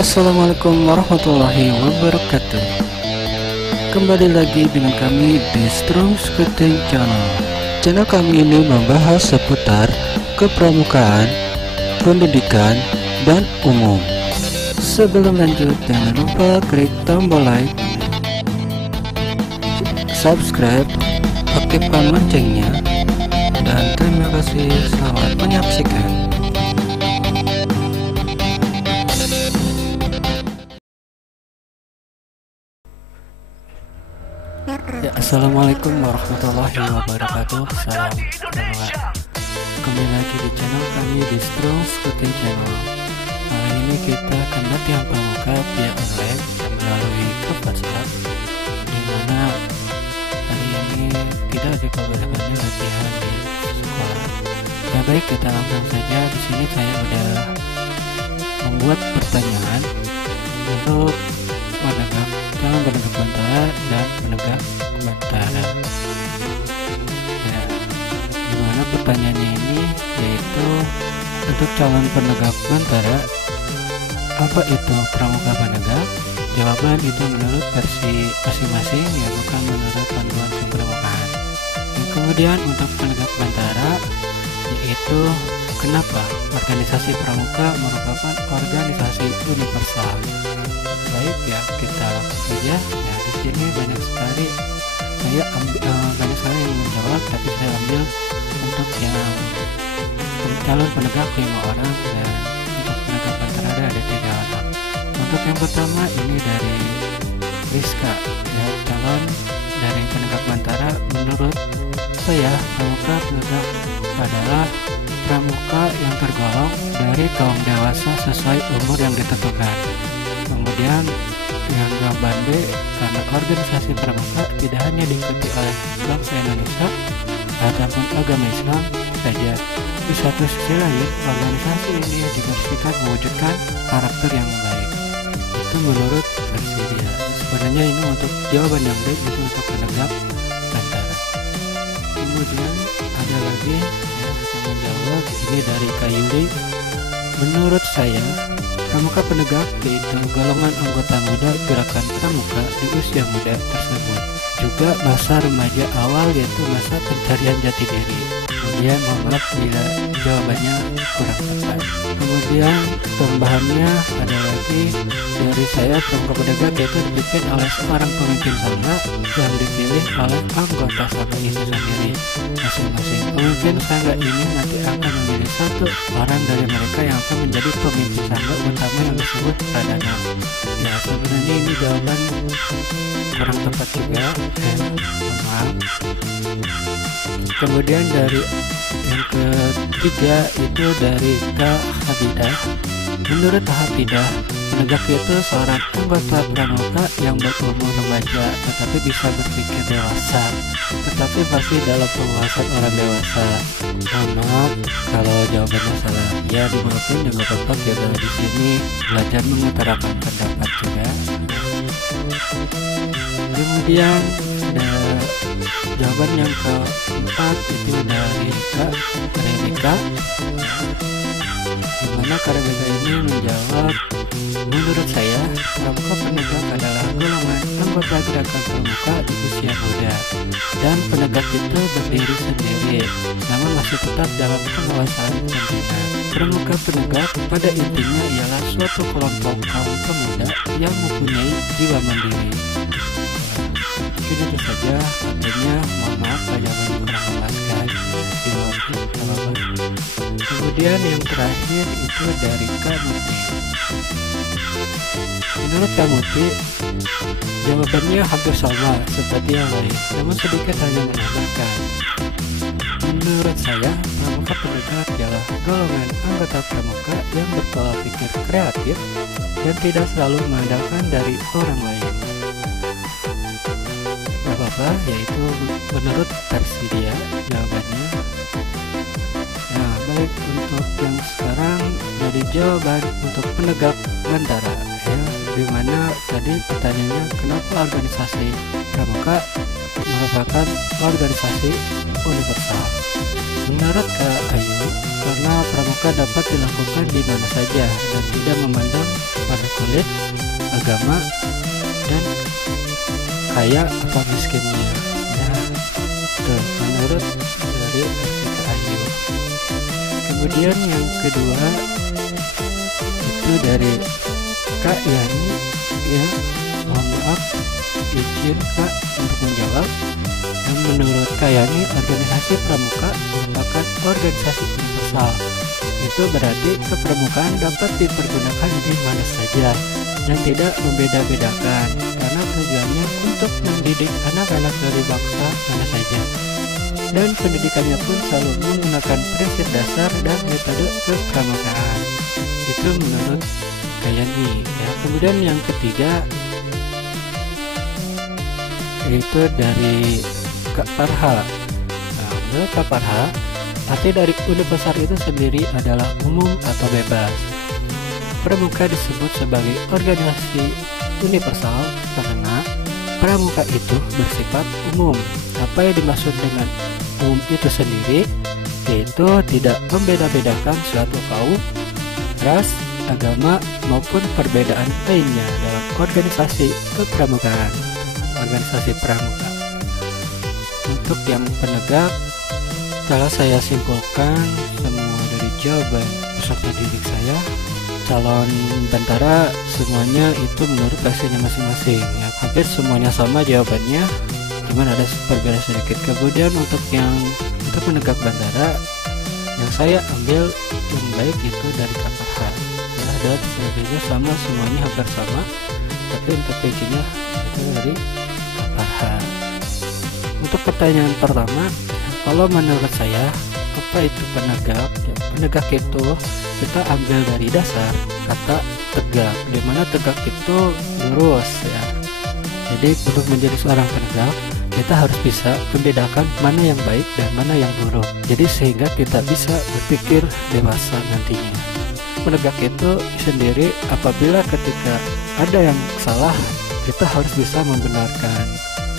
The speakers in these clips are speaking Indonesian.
Assalamualaikum warahmatullahi wabarakatuh. Kembali lagi dengan kami di Strong Scouting Channel. Channel kami ini membahas seputar kepramukaan, pendidikan, dan umum. Sebelum lanjut, jangan lupa klik tombol like, subscribe, aktifkan loncengnya, dan terima kasih. Selamat menyaksikan. Ya, assalamualaikum warahmatullahi wabarakatuh. Salam kenal. Kembali lagi di channel kami di Strong Scouting Channel. Kali ini kita akan latihan pramuka via online melalui grup WhatsApp, dimana hari ini tidak diperbolehkannya latihan di sekolah. Ya baik, kita langsung saja. Di sini saya udah membuat pertanyaan untuk menegak calon penegak bantara dan penegak bantara. Ya, dimana pertanyaannya ini yaitu untuk calon penegak bantara, apa itu pramuka penegak? Jawaban itu menurut versi masing-masing, ya, bukan menurut panduan kepramukaan. Dan kemudian untuk penegak bantara, yaitu kenapa organisasi pramuka merupakan organisasi universal? Baik ya, kita langsung saja. Nah, di sini banyak sekali banyak sekali yang menjawab, tapi saya ambil untuk yang calon penegak 5 orang dan untuk penegak bantara ada 3 orang. Untuk yang pertama ini dari Rizka, ya, calon dari penegak bantara. Menurut saya, pramuka penegak adalah pramuka yang tergolong dari kaum dewasa sesuai umur yang ditentukan. Kemudian yang jawaban B, karena organisasi pramuka tidak hanya diikuti oleh bangsa Indonesia ataupun agama Islam saja. Di satu sisi lain, organisasi ini dibersihkan mewujudkan karakter yang baik. Itu menurut versi dia. Sebenarnya ini untuk jawaban yang B, itu untuk penegak bantara. Kemudian ada lagi yang menjawab, ini dari Kayuli. Menurut saya, pramuka penegak yaitu golongan anggota muda gerakan pramuka di usia muda tersebut, juga masa remaja awal yaitu masa pencarian jati diri. Kemudian mohon maaf bila jawabannya kurang tepat. Kemudian tambahannya ada lagi dari saya, pramuka penegak yaitu dipimpin oleh seorang pemimpin sangga yang dipilih oleh anggota sangga itu sendiri masing-masing. Pemimpin sangga ini nanti akan memilih satu orang dari mereka yang akan menjadi pemimpin sangga utama yang disebut pradana. Ya, sebenarnya ini jawaban kurang tepat juga, maaf. Kemudian dari yang ketiga itu dari Kak Habidah. Menurut Habidah, penegak itu seorang anggota pramuka yang berumur remaja tetapi bisa berpikir dewasa, tetapi masih dalam penguasaan orang dewasa. Maaf kalau jawabannya salah, ya dimaafin, juga apa kita di sini belajar mengutarakan pendapat juga. Kemudian ada jawaban yang keempat itu dari Kak Rebeka, dimana Kak Rebeka ini menjawab, menurut saya pramuka penegak adalah golongan anggota gerakan pramuka di usia muda, dan penegak itu berdiri sendiri namun masih tetap dalam penguasaan pimpinan. Pramuka penegak pada intinya ialah suatu kelompok kaum pemuda yang mempunyai jiwa mandiri. Mungkin itu saja, katanya. Mohon maaf jawabannya kurang memuaskan, dimaafkan. Kemudian yang terakhir itu dari Kak Muti. Menurut Kak Muti, jawabannya hampir sama seperti yang lain, namun sedikit hanya menambahkan. Menurut saya, pramuka penegak adalah golongan anggota pramuka yang berpola pikir kreatif dan tidak selalu mengandalkan dari orang lain. Apa, yaitu menurut versi dia jawabannya. Nah, baik, untuk yang sekarang dari jawaban untuk penegak bantara, ya, dimana tadi pertanyaannya kenapa organisasi pramuka merupakan organisasi universal. Menurut Kak Ayu, karena pramuka dapat dilakukan di mana saja dan tidak memandang pada kulit sulit, agama, dan kaya atau miskinnya. Nah, itu menurut dari Artika Ayu. Kemudian yang kedua itu dari Kak Yani, ya, mohon maaf izin Kak untuk menjawab. Dan menurut Kak Yani, organisasi pramuka merupakan organisasi universal. Itu berarti kepramukaan dapat dipergunakan di mana saja dan tidak membeda-bedakan, karena tujuannya untuk mendidik anak-anak dari bangsa mana saja. Dan pendidikannya pun selalu menggunakan prinsip dasar dan metode kepramukaan. Itu menurut Kak Yani, ya. Kemudian yang ketiga itu dari Kak Farha. Nah, menurut Kak Farha, arti dari universal itu sendiri adalah umum atau bebas. Pramuka disebut sebagai organisasi universal karena pramuka itu bersifat umum. Apa yang dimaksud dengan umum itu sendiri, yaitu tidak membeda-bedakan suatu kaum, ras, agama, maupun perbedaan lainnya dalam organisasi kepramukaan, organisasi pramuka. Untuk yang penegak, kalau saya simpulkan semua dari jawaban peserta didik saya, calon bantara semuanya itu menurut versinya masing-masing, ya. Hampir semuanya sama jawabannya, cuman ada perbedaan sedikit. Kemudian untuk penegak bantara, yang saya ambil yang baik itu dari Kak Farha, ya, ada sebagainya sama, semuanya hampir sama, tapi untuk PJ-nya itu dari Kak Farha. Untuk pertanyaan pertama, kalau menurut saya, apa itu penegak? Ya, penegak itu kita ambil dari dasar kata tegak, dimana tegak itu lurus, ya. Jadi untuk menjadi seorang penegak, kita harus bisa membedakan mana yang baik dan mana yang buruk. Jadi sehingga kita bisa berpikir dewasa nantinya. Penegak itu sendiri apabila ketika ada yang salah, kita harus bisa membenarkan.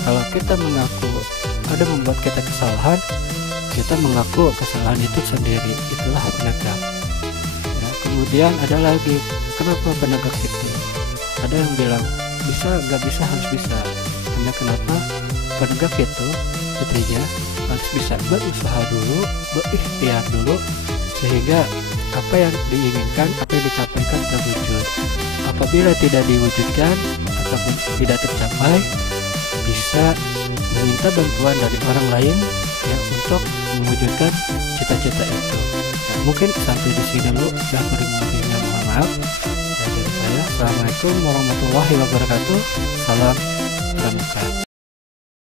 Kalau kita mengaku ada membuat kita kesalahan, kita mengaku kesalahan itu sendiri, itulah penegak. Ya, kemudian ada lagi, kenapa penegak itu? Ada yang bilang bisa, nggak bisa, harus bisa. Hanya kenapa penegak itu intinya harus bisa berusaha dulu, berikhtiar dulu, sehingga apa yang diinginkan, apa yang dicapaikan terwujud. Apabila tidak diwujudkan ataupun tidak tercapai, bisa meminta bantuan dari orang lain, ya, untuk mewujudkan cita-cita itu. Nah, mungkin sampai di sini dulu, dan kurang lebihnya mohon maaf. Ya, dari saya, assalamualaikum warahmatullahi wabarakatuh. Salam